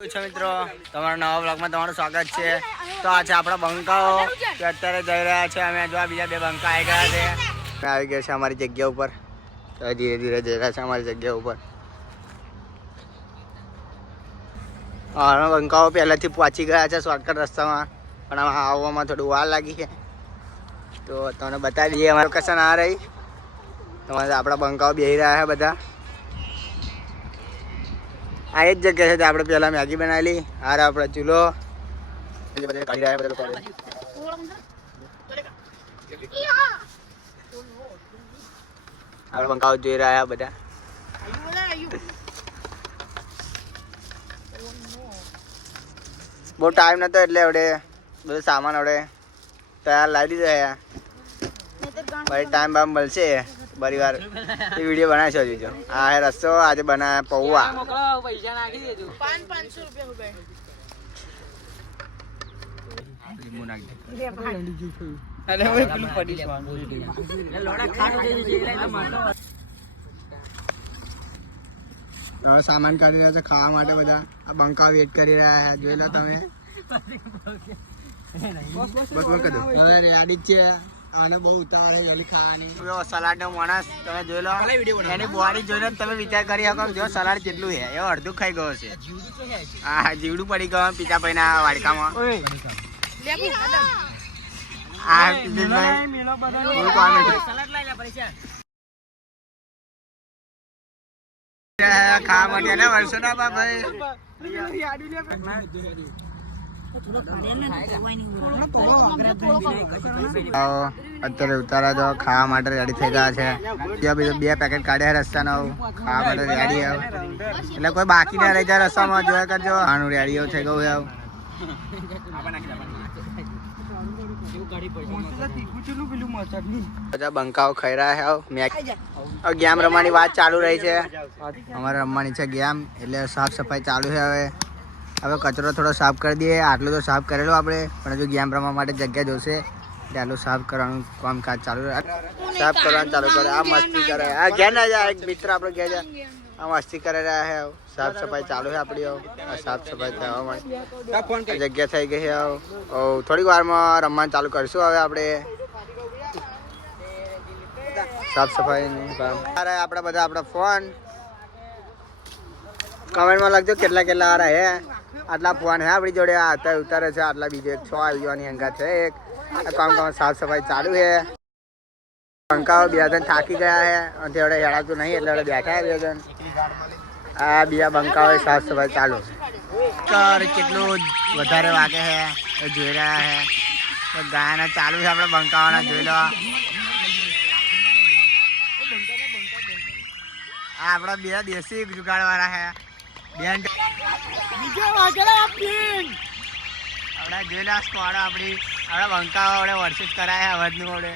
મિત્રો તમારા નવા બ્લોગમાં તમારું સ્વાગત છે। તો આ છે આપણા બંકાઓ કે અત્યારે જઈ રહ્યા છે। અમે જો બીજા બે બંકા આવી ગયા છે, આવી ગયા છે અમારી જગ્યા ઉપર। તો ધીરે ધીરે જઈ રહ્યા છે અમારી જગ્યા ઉપર। હા, બંકાઓ પહેલાથી પહોંચી ગયા છે શોર્ટકટ રસ્તામાં, પણ આમાં આવવામાં થોડું વાર લાગી છે। તો તમને બતાવી દઈએ અમારી લોકેશન આ રહી। તમારે આપણા બંકાઓ બેસી રહ્યા છે બધા। આ એક જગ્યા છે આપણે પહેલા મેગી બનાવેલી। આ આપણે ચૂલો કાઢી રહ્યા બધા લોકો। આપણે બંકાઓ જોઈ રહ્યા બધા। બહુ ટાઈમ નતો એટલે હવે બધો સામાન હવે તૈયાર લાવી દીધો છે। ભાઈ ટાઈમ બામ મળશે બરી વાર એ વિડીયો બનાવીશું। હજુ જો આ હે રસ્તો આજે બનાવ્યા પૌવા। પૈસા નાખી દેજો 500 રૂપિયા। સામાન કાઢી રહ્યા છે ખાવા માટે બધા। આ બંકા વેટ કરી રહ્યા છે, જોઈ લો તમે। બસ રેડી છે અને બહુ ઉતાવળ જલ્દી ખાવાની। સલાડ નો માણસ તમે જોઈ લો, એની બોડી જોઈને તમે વિચાર કરી શકો જો સલાડ કેટલું છે। એવો અડધું ખાઈ ગયો છે। હા, જીવડું પડી ગયું પીતા ભાઈ ના વાડકામાં। ખાવા માટે ને વર્ષો ના ભાઈ અત્યારે ઉતારા જો ખાવા માટે રેડી થઈ ગયા છે। ત્યાં બે પેકેટ કાઢ્યા રસ્તાના ખાવા માટે રેડી આવ, એટલે કોઈ બાકી ના રહી જાય રસ્તામાં। જોયા કરજો આનું રેડી થઈ ગયું। બધા બંકાઓ ખાઈ રહ્યા છે। ગેમ રમવાની વાત ચાલુ રહી છે। અમારે રમવાની છે ગેમ, એટલે સાફ સફાઈ ચાલુ છે। હવે કચરો થોડો સાફ કરી દઈએ। આટલું તો સાફ કરેલો આપણે, પણ હજુ ગેમ રમવા માટે જગ્યા જોશે એટલે આટલું સાફ કરવાનું કામકાજ ચાલુ રહે। સાફ કરવાનું ચાલુ કરે। આ મસ્તી કરે, આ ઘેર ના જાય એક મિત્ર આપણો ઘેર જાય, આ મસ્તી કરી રહ્યા છે। સાફ સફાઈ ચાલુ છે આપણી। આ સાફ સફાઈ થવા માટે જગ્યા થઈ ગઈ છે। થોડીક વારમાં રમવાનું ચાલુ કરીશું હવે આપણે સાફ સફાઈનું કામ। આપણે બધા આપણા ફોન કમેન્ટમાં લખજો કેટલા કેટલા વાળા હે। આટલા ફોન હે આપણી જોડે, આ અત્યારે ઉતારે છે। આટલા બીજે 6 આવી જવાની હંગા છે। એક કામ સાફ સફાઈ ચાલુ છે। પંખાઓ બે જણ થાકી ગયા છે અને હવે હેડાતું નહીં એટલે બેઠા બે જણ। આ બીજા બંકાઓ સાફ સફાઈ ચાલુ છે। કેટલું વધારે વાગે છે એ જોઈ રહ્યા છે। ગાયના ચાલુ છે આપણે બંકાવાના, જોઈ લો। આ આપણા બે દેશી જુગાડ વાળા છે। આપડા જોઈ લો સ્કોડ આપણી। આપણા બંકાઓ વર્ષિત કરાયા અવાજનું આપણે।